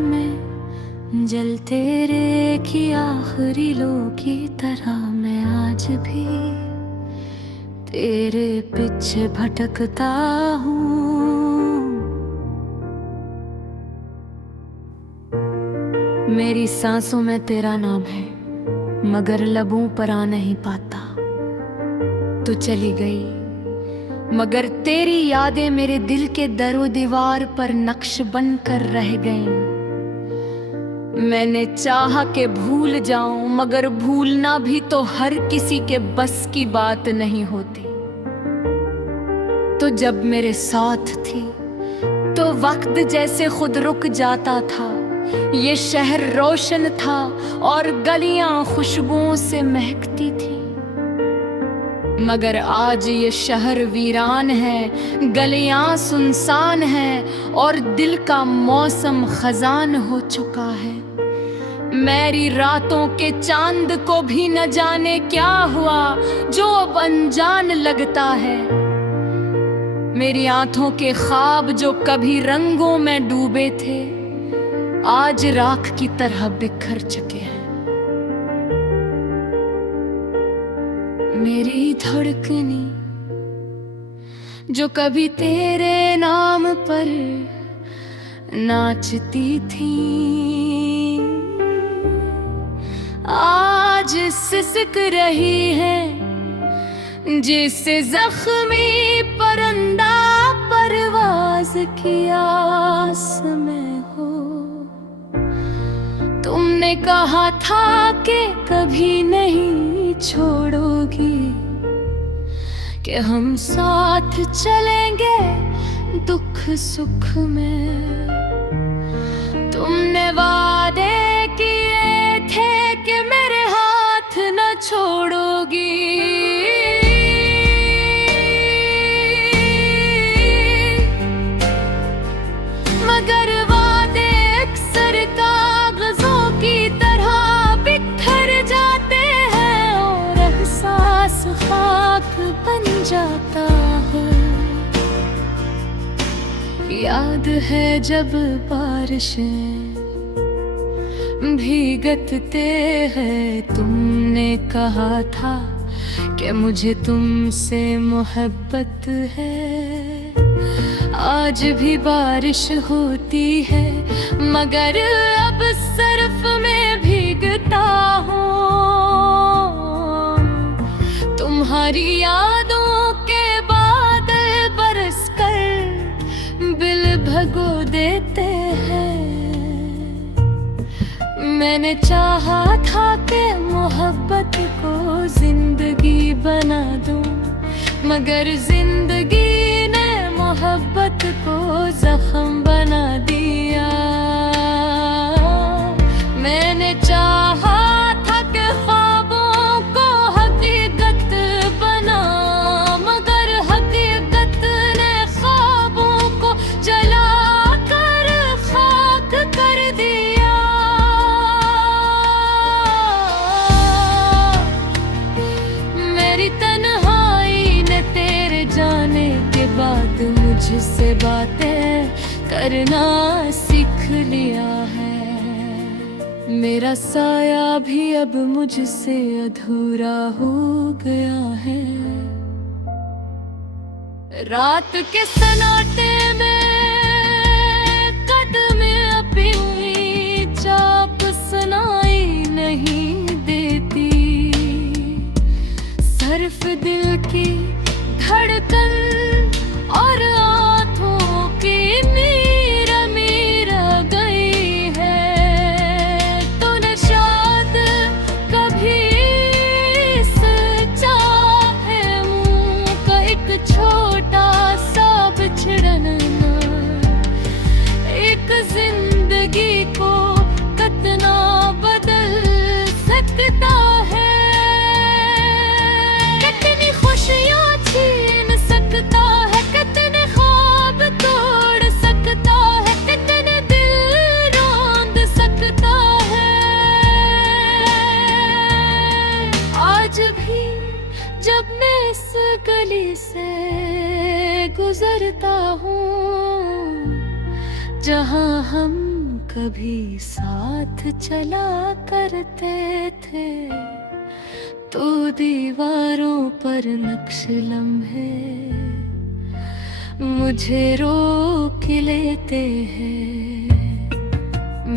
में जलते रे की आखिरी लो की तरह मैं आज भी तेरे पीछे भटकता हूँ। मेरी सांसों में तेरा नाम है मगर लबों पर आ नहीं पाता। तू चली गई मगर तेरी यादें मेरे दिल के दरो दीवार पर नक्श बनकर रह गईं। मैंने चाहा कि भूल जाऊं मगर भूलना भी तो हर किसी के बस की बात नहीं होती। तो जब मेरे साथ थी तो वक्त जैसे खुद रुक जाता था। ये शहर रोशन था और गलियां खुशबुओं से महकती थी। मगर आज ये शहर वीरान है, गलियां सुनसान हैं और दिल का मौसम खजान हो चुका है। मेरी रातों के चांद को भी न जाने क्या हुआ जो अब अनजान लगता है। मेरी आंखों के ख्वाब जो कभी रंगों में डूबे थे आज राख की तरह बिखर चुके हैं। मेरी धड़कनी जो कभी तेरे नाम पर नाचती थी आज सिसक रही है जिससे जख्मी परिंदा परवाज की आस में हो। तुमने कहा था कि कभी नहीं छोड़ोगी, कि हम साथ चलेंगे दुख सुख में। तुमने वादे किए थे कि मेरे हाथ न छोड़ोगी, मगर वादे अक्सर कागजों की तरह बिखर जाते हैं और एहसास खाक बन जाता है। याद है जब बारिशें भीगते हैं, तुमने कहा था कि मुझे तुमसे मोहब्बत है। आज भी बारिश होती है मगर अब सर्फ में भीगता हूँ। तुम्हारी यादों के बादल बरस कर बिल भगो देते हैं। मैंने चाहा था कि मोहब्बत को जिंदगी बना दूं, मगर जिंदगी ने मोहब्बत को जख्म बना दिया। मैंने चाहा था कि ख्वाबों को हकीकत बना, मगर हकीकत ने ख्वाबों को जला कर खाक कर दिया। मेरी तन्हाई ने तेरे जाने के बाद मुझसे बातें करना सीख लिया है। मेरा साया भी अब मुझसे अधूरा हो गया है। रात के सन्नाटे में कदमें अपनी हुई चाप सुनाई नहीं देती। सिर्फ दिल की धड़कन और आँखों की मीरा मीरा गई है। तूने शायद कभी इस चाहे मुँह का एक छोटा सा बिछड़न एक जिंदगी को कितना बदल सकता है। कितनी खुशियाँ छीन सकता है, कितने ख्वाब तोड़ सकता है, कितने दिल रोंद सकता है। आज भी जब मैं इस गली से गुजरता हूँ जहाँ हम कभी साथ चला करते थे। तो दीवारों पर नक्श लम्हे मुझे रोक लेते हैं।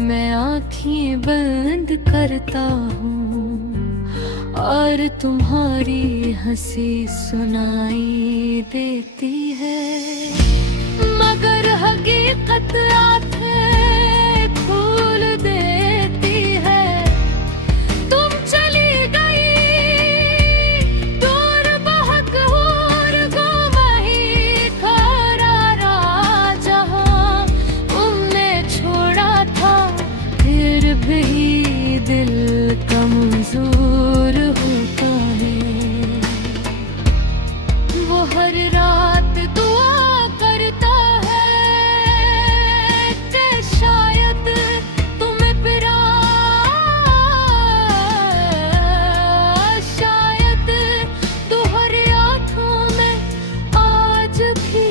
मैं आँखें बंद करता हूँ और तुम्हारी हंसी सुनाई देती है। मगर हकीकत आंखें खोल देती है। तुम चली गई दूर बहुत दूर, गुमही ठहरा जहाँ तुमने छोड़ा था। फिर भी दिल कमजोर होता है। वो हर रात दुआ करता है कि शायद तुम्हें पिरा, शायद तुम्हारी आँखों में आज भी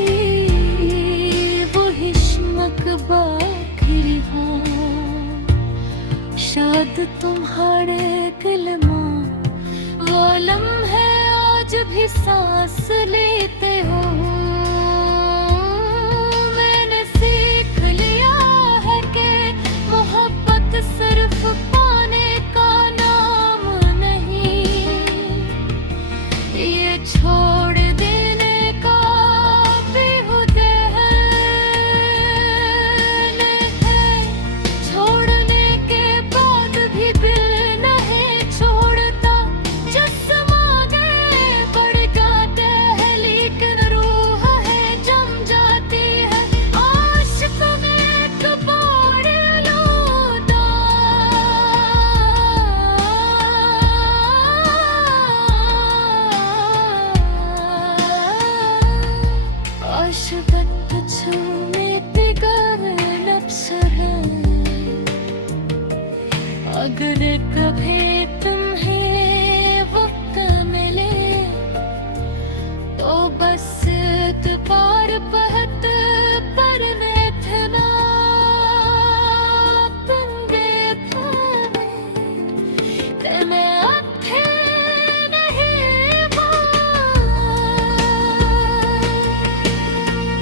वही चमक बाकी हो। शायद तुम्हारे दिल में वो लम्हे आज भी सांस लेते हो। मैंने सीख लिया है कि मोहब्बत सिर्फ पाने का नाम नहीं, ये छोड़ देने का बेहुदे है। छोड़ने के बाद भी दिल नहीं छोड़ता। जिस्म आगे बढ़ जाते हैं लेकिन रूह है जम जाती है। आशिक में एक बार लौटा आशिकत में तिगर नफ्सर है। अगर कभी तुम्हें वक्त मिले तो बस दोबार पहत पर इतना पंगे थे ते मैं अथे नहीं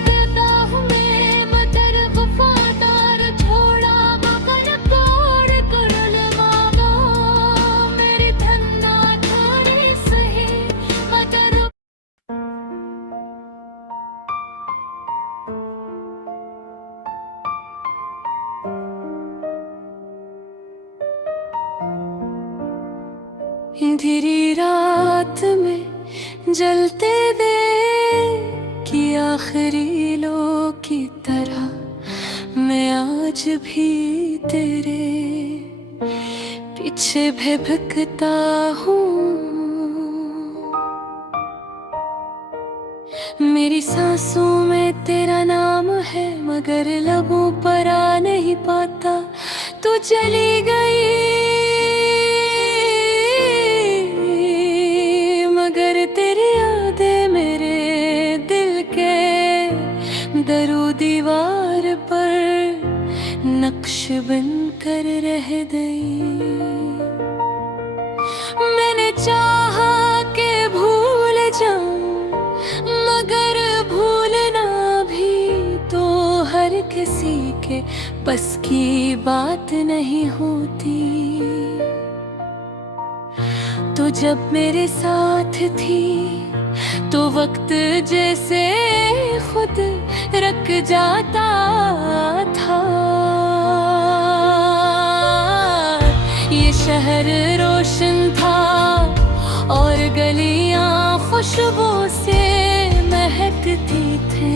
देता हूँ मैं मगर वफादार छोड़ा मगर तोड़ कर मांगा। मेरी धन्ना थोड़ी सही मगर अंधेरी रात में जलते दे कि आखिरी लो की तरह मैं आज भी तेरे पीछे भटकता हूँ। मेरी सांसों में तेरा नाम है मगर लबों पर आ नहीं पाता। तू चली गई मगर तेरी यादें मेरे दिल के दरो दीवार पर नक्श बनकर रह गई। मैंने चाहा कि भूल जाऊं मगर भूलना भी तो हर किसी के बस की बात नहीं होती। तो जब मेरे साथ थी तो वक्त जैसे खुद रख जाता था। ये शहर रोशन था और गलियां खुशबू से महकती थे।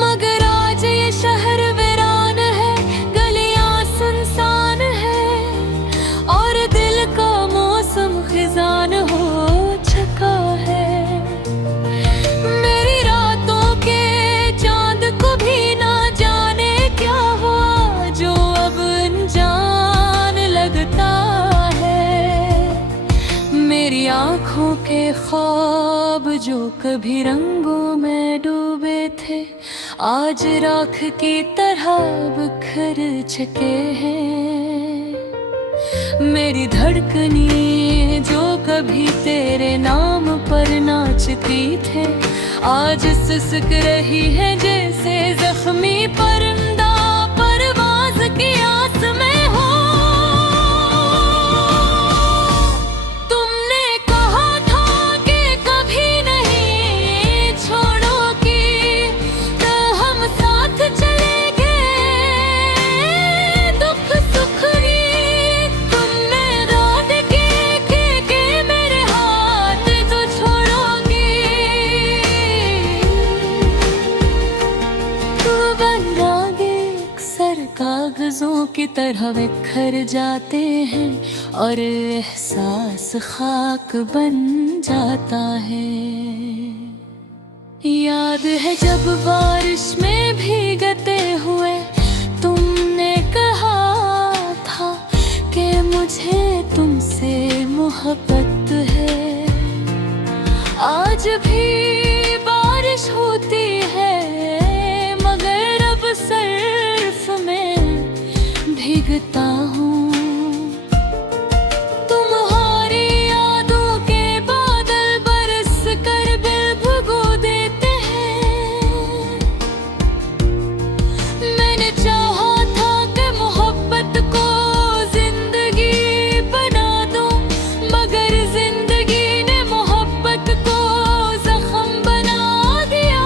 मगर आज ये शहर वीरान है, गलियां सुनसान है और दिल का मौसम खिजान हो चुका है। मेरी रातों के चांद को भी ना जाने क्या हुआ जो अब अनजान लगता है। मेरी आँखों के ख्वाब जो कभी रंगों में डूबे थे आज राख की तरह बिखर चुके हैं। मेरी धड़कनी जो कभी तेरे नाम पर नाचती थे, आज सिसक रही है जैसे जख्मी परिंदा परवाज की आस में हो। तुमने कहा था कि कभी नहीं छोड़ोगी, तो हम साथ चलेंगे दुख सुख की। तुमने रात के मेरे हाथ तो छोड़ोगी। तू बन रागे अक्सर कागजों की तरह बिखर जाते हैं, और एहसास खाक बन जाता है। याद है जब बारिश में भीगते हुए तुमने कहा था कि मुझे तुमसे मोहब्बत है। आज भी बारिश होती है मगर अब सर्फ में भीगता हूँ। तुम्हारी यादों के बादल बरस कर दिल भिगो देते हैं। मैंने चाहा था कि मोहब्बत को जिंदगी बना दूं, मगर जिंदगी ने मोहब्बत को जख्म बना दिया।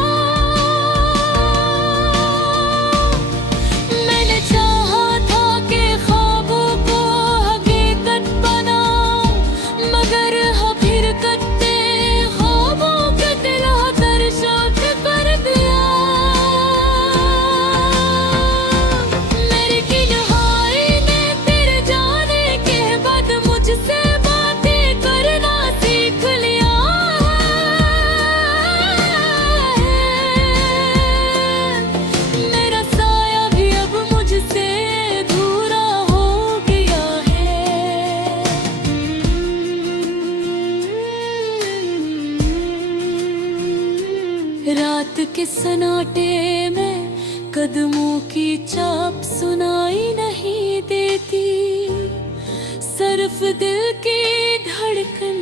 मैंने चाहा था कि ख्वाबों को हकीकत बनाऊं, मगर हकीकत ने ख्वाबों के दिल दर्शात कर दिया। मेरी किन्हाई ने तेरे जाने के बाद मुझसे बातें करना सीख लिया है। मेरा साया भी अब मुझसे दूरा हो गया है। रात के सन्नाटे में कदमों की चाप सुनाई नहीं देती, सिर्फ दिल की धड़कन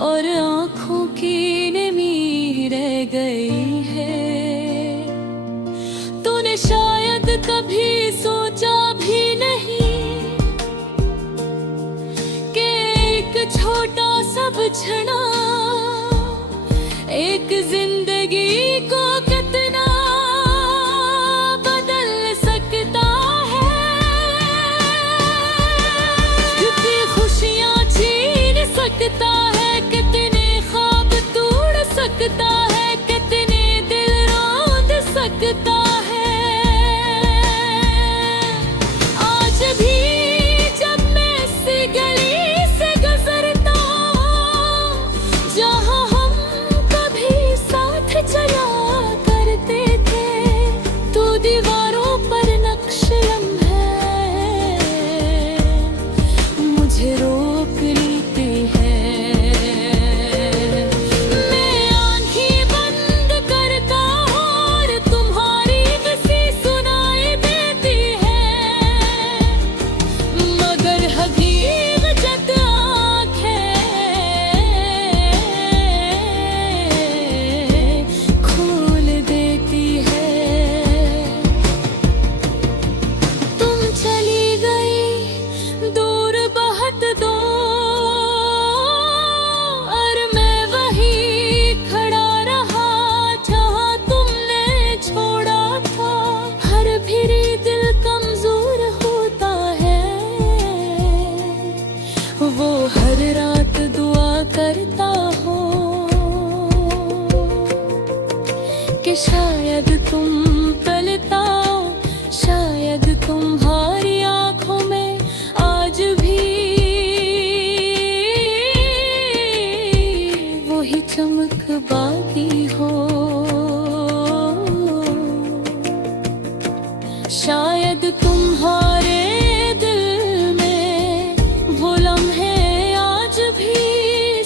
और आँखों की नमी रह गई है। तूने शायद कभी सोचा भी नहीं कि एक छोटा सा बिछड़ा एक जिंदगी को कितना बदल सकता है। कितनी खुशियाँ छीन सकता है, कितने ख्वाब तोड़ सकता है, कितने दिल रौंद सकता है। आज भी जब मैं इस गली से गुजरता हूँ जहाँ हम कभी साथ चला करते थे, तू दीवारों पर नक्श है मुझे रोक लेती है। मैं आँखें बंद करता हूँ और तुम्हारी किसी सुनाई देती है, मगर हकीकत आँखें खोल देती है। तुम चली गई दूर बहुत दूर, और मैं वहीं खड़ा रहा जहाँ तुमने छोड़ा था। हर फिरी दिल कमजोर होता है, वो हर रात दुआ करता हो कि शायद तुम पलटाओ, शायद तुम्हारी आंखों में आज भी वही चमक बाकी हो। शायद तुम्हारे दिल में वो लम्हे आज भी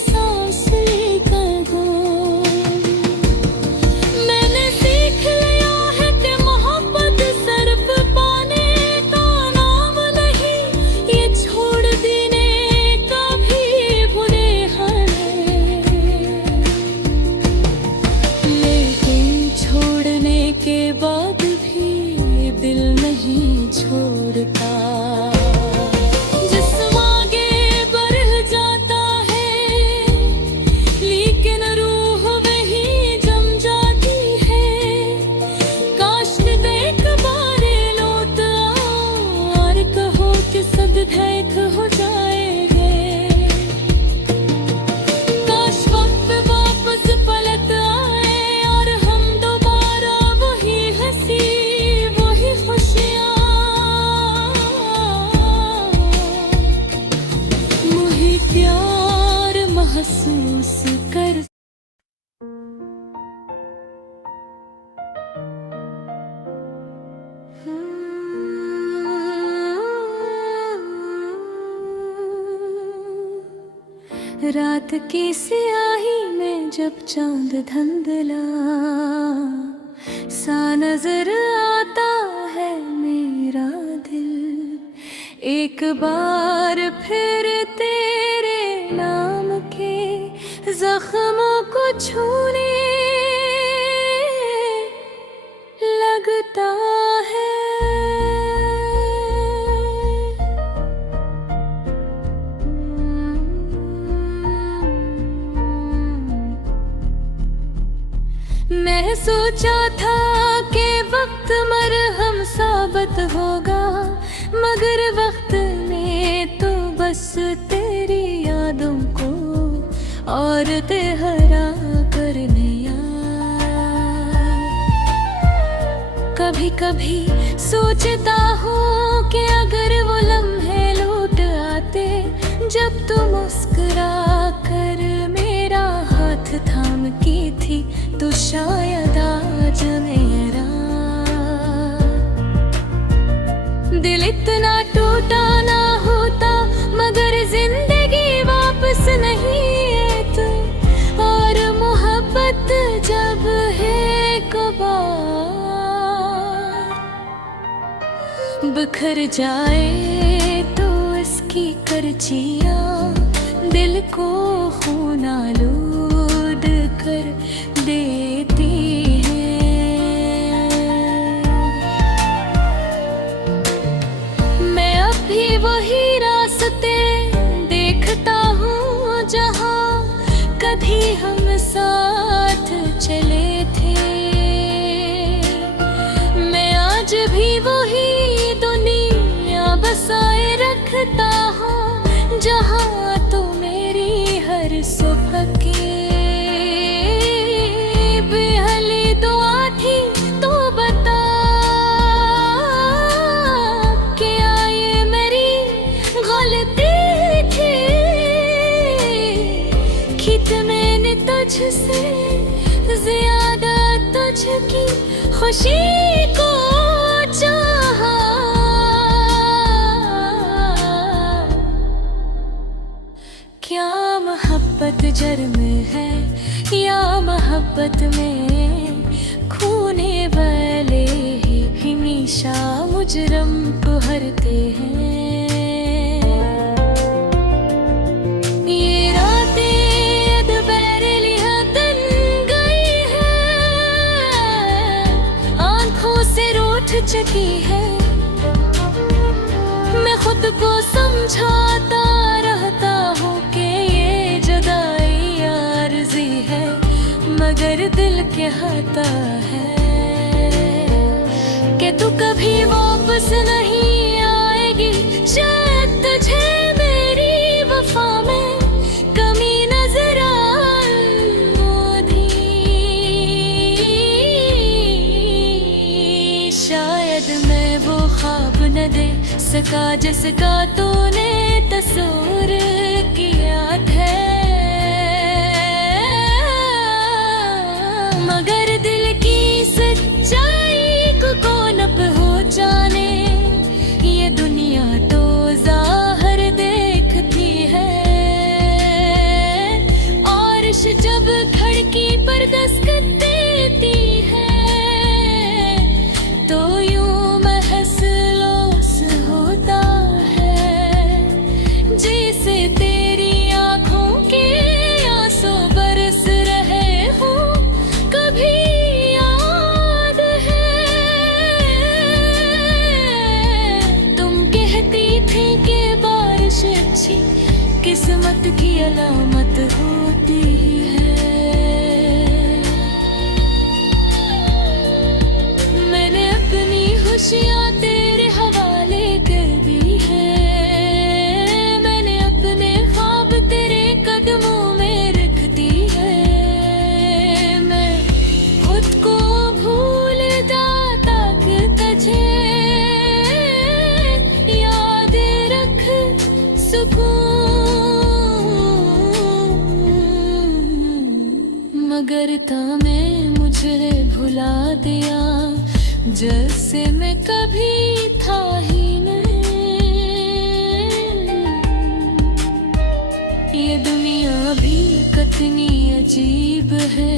सांस लेकर हो। मैंने सीख लिया की स्याही में जब चांद धंधला सा नजर आता है मेरा दिल, एक बार फिर तेरे नाम के जख्मों को छूने लगता है। मैं सोचा था कि वक्त मरहम साबित होगा, मगर वक्त ने तो बस तेरी यादों को और तेहरा करने आया। कभी कभी सोचता हूँ कि अगर वो लम्हे लौट आते जब तू मुस्कुरा कर मेरा हाथ थाम की थी, तो शायद आज मेरा दिल इतना टूटा ना होता। मगर जिंदगी वापस नहीं है तू, और मोहब्बत जब है कबार बिखर जाए तो इसकी करचियाँ दिल को खून आलूद कर देती हैं। मैं अब भी वही रास्ते देखता हूँ जहाँ कभी हम साथ चले थे। मैं आज भी वही दुनिया बसाए रखता हूँ जहाँ तो मेरी हर सुबह की बेहली दुआ थी। तो बता क्या ये मेरी गलती थी कि मैंने तुझसे ज्यादा तुझकी खुशी को चाहा। क्या मोहब्बत जर्म है या मोहब्बत में खूने वाले ही हमेशा मुजरम को हरते हैं। ये रातें दोपहरी हतन गई है, आंखों से रूठ चुकी है। मैं खुद को समझाता रहता हूँ कि ये जुदाई आरज़ी है, मगर दिल कहता है कि तू कभी वापस नहीं आएगी। शायद तुझे मेरी वफा में कमी नजर आधी, शायद मैं वो ख्वाब न दे सका जिसका तूने तस्वीर किया है। मगर दिल की सच्चाई को कौन पहचाने, ये दुनिया तो जाहिर देखती है। आरिश जब खिड़की पर दस्तक देती है तो यूं महसूस होता है जैसे तेरी आंखों के आंसू बरस रहे हो। कभी याद है तुम कहती थी कि बारिश अच्छी किस्मत की अलामत होती है। मैंने अपनी खुशियाँ तेरे हवाले कर दी है। मैंने अपने ख्वाब तेरे कदमों में रख दी है। मैं खुद को भूल जाता कि तुझे याद रख सकूं, मगर तूने मुझे भुला दिया जैसे मैं कभी था ही नहीं। ये दुनिया भी कितनी अजीब है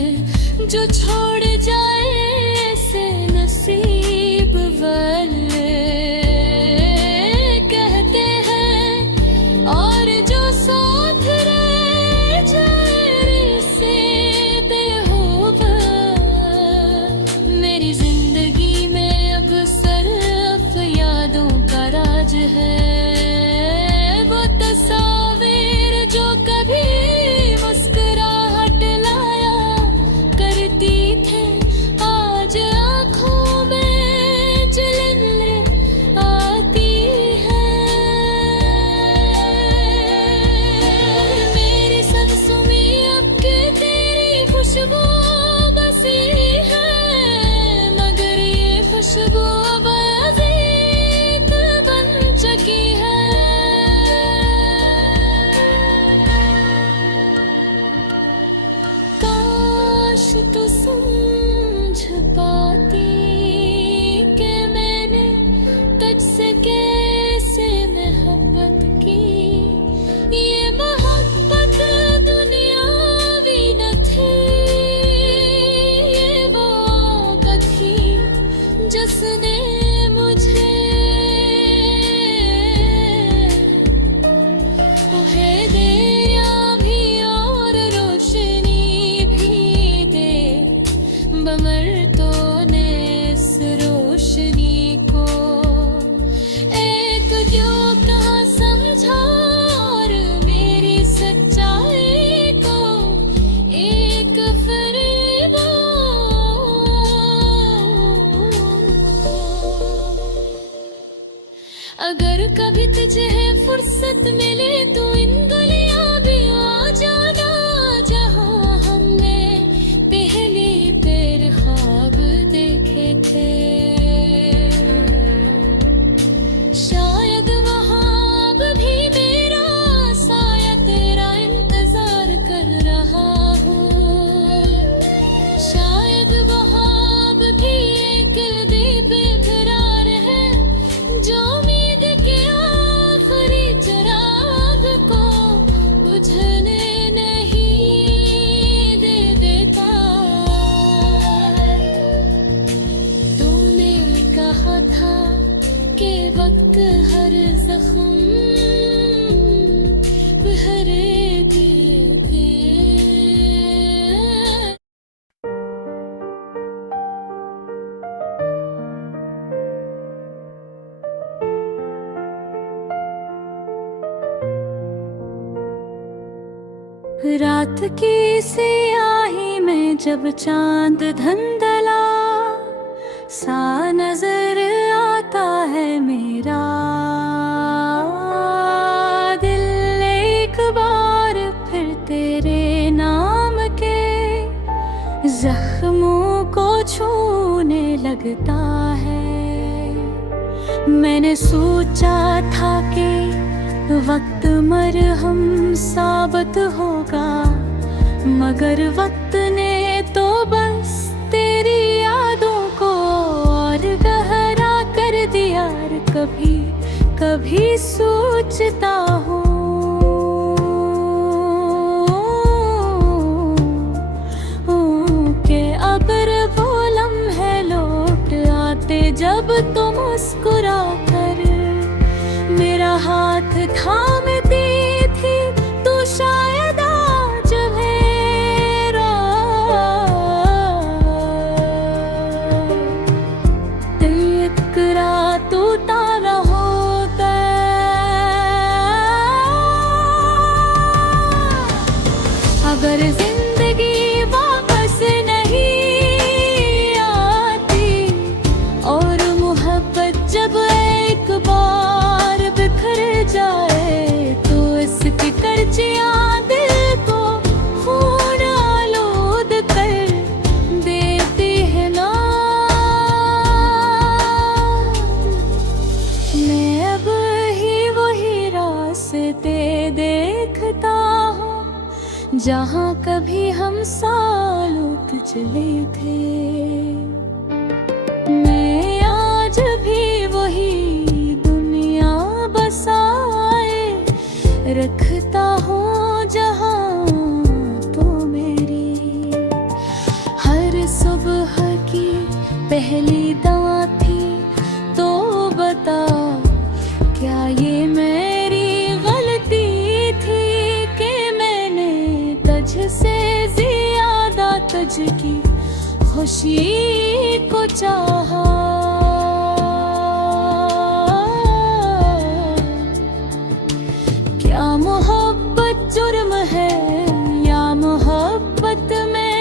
जो छोड़ जाए ऐसे नसीब वाले कहते हैं, और जो साथ रह जाए से बेहोबा। मेरी जिंदगी में अब सिर्फ यादों का राज है, वो तस्वीर जो कभी मुस्कुराहट लाया करती थे, आज आँखों में जलन ले आती है। मेरी सांसों में अब के तेरी खुशबू बसी है, मगर ये खुशबू अब अजीत बन चुकी है। काश तू समझ पाती कि मैंने तुझसे कैसे मोहब्बत की। ये मोहब्बत दुनियावी न थी, ये वो औक़त थी जिसने मुझे अंधेरा भी और रोशनी भी दे, बमर तो ने इस रोशनी को एक क्यों कहाँ समझा, और मेरी सच्चाई को एक फरेबो। अगर कभी तुझे फुर्सत मिले तो इन गलियां भी आ जाना, जहां हमने पहली बार ख्वाब देखे थे। शायद वहां अब भी मेरा साया तेरा इंतजार कर रहा हूँ, शायद वहां अब भी एक दिल बेकरार है जो उम्मीद के आखिरी चिराग को बुझने नहीं दे देता। तूने कहा था कि वक्त हर जख्म भरे दे। रात की सियाही में जब चांद धंधला सा नजर आता है मेरा दिल, एक बार फिर तेरे नाम के जख्मों को छूने लगता है। मैंने सोचा था कि वक्त मरहम साबित होगा, मगर वक्त ने तो बस तेरी यादों को और गहरा कर दिया। कभी कभी सोचता हूँ कि अगर वो लम्हे लौट आते जब तुम मुस्कुरा कर मेरा हाथ थामती थी, तो शायद आज मेरा दिल इकरा टूटा न होता। अगर जिंदगी वापस नहीं आती और मोहब्बत जब एक बार बिखर जाए, तो इसकी कर्जियां दिल को खून आलूद कर देती है ना। मैं अब ही वही रास्ते देखता हूँ जहाँ कभी हम सालों चले थे। मैं आज भी वही दुनिया बसाए रखता हूँ जहाँ पहली दवा थी तो बता, क्या ये मेरी गलती थी कि मैंने तुझसे ज्यादा तुझकी खुशी को चाहा। क्या मोहब्बत जुर्म है या मोहब्बत में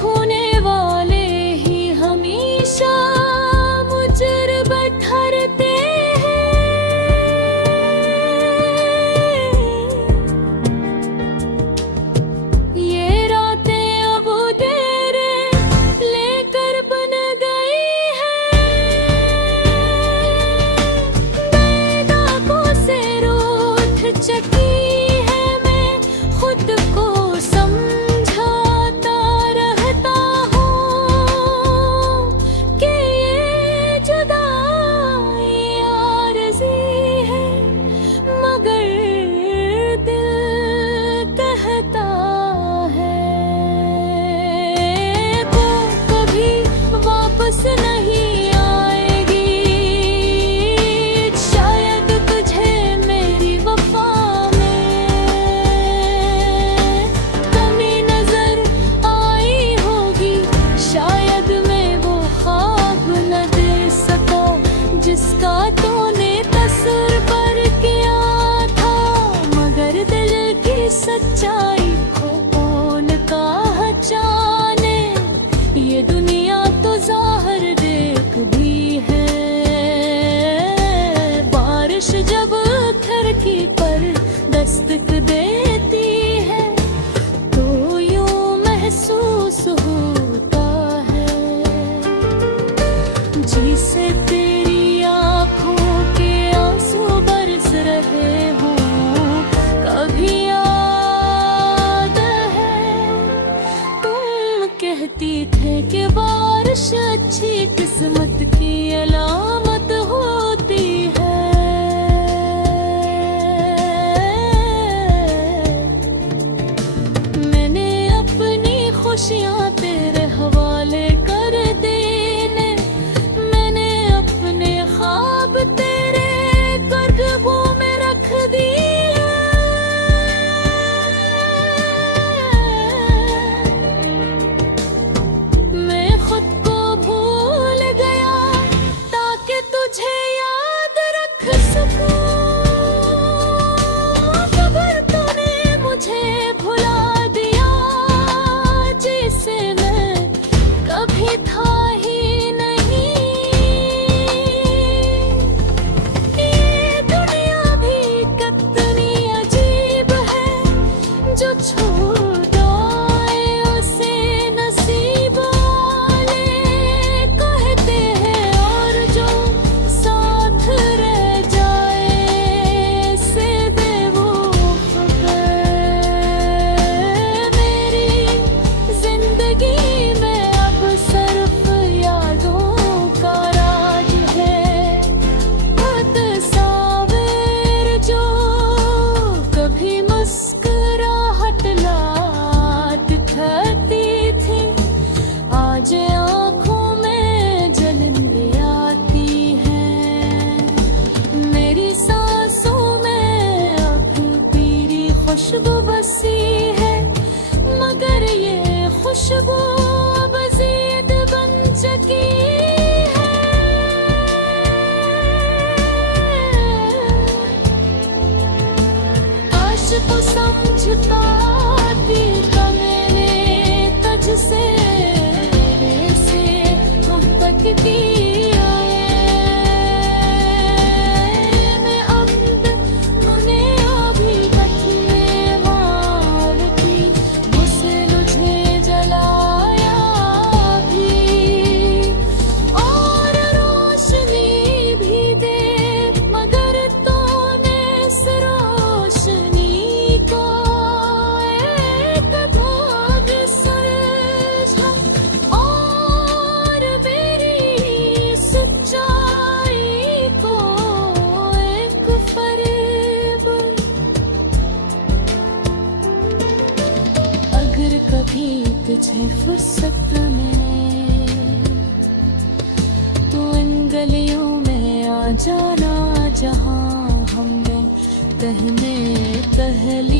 खोने वाले ही हमेशा मुजरिम ठहरते हैं। ये रातें अब तेरे लेकर बन गई हैं, नए दागों से रूठ चकी है। मैं खुद को समझाता रहता हूँ कि ये जुदाई आरज़ी है, मगर दिल कहता है वो कभी वापस नहीं आएगी। शायद तुझे मेरी वफा में कमी नजर आई होगी, शायद मैं वो ख्वाब न दे सका जिसका तूने तस्वर किया था। मगर दिल की सच्चाई को कौन पहचाने, ये दुनिया तो ज़ाहिर देख भी है। बारिश जब खिड़की पर दस्तक देती है तो यूं महसूस होता है जिसे तेरी आँखों के आंसू बरस रहे हों। कभी याद है तुम कहती थे कि बारिश अच्छी किस्मत की अलामत होती है। मैंने अपनी खुशियाँ तेरे हवाले कर देने, मैंने अपने ख्वाब तेरे कदमों में रख दिए। मैं खुद को भूल गया ताकि तुझे याद रख सकूं, मगर तूने मुझे भुला दिया जिसे मैं कभी था ही नहीं। ये दुनिया भी कितनी अजीब है, जो छूटा है उसे नसीब वाले कहते हैं, और जो साथ रह जाए से बेवकूफ मेरी जिंदगी में अब सिर्फ यादों का राज है। खुद सावेर जो कभी मुस्कुराहट ला दिखाती थी, आज आँखों में जलन ले आती है। मेरी सांसों में अब तेरी खुशबू बसी है, मगर ये खुशबू अब ज़िद बन चुकी है। काश तू समझता थी मैंने तुझसे से हम तक किया मैं अब्द मुने अभी बचने वाली थी, मुझसे तुझे जलाया भी और रोशनी भी दे, मगर तूने इस रोशनी को एक दाग समझा और मेरी सच्चाई को एक फरेब। अगर कभी तुझे फुर्सत में जाना जहां हमने कहने पहली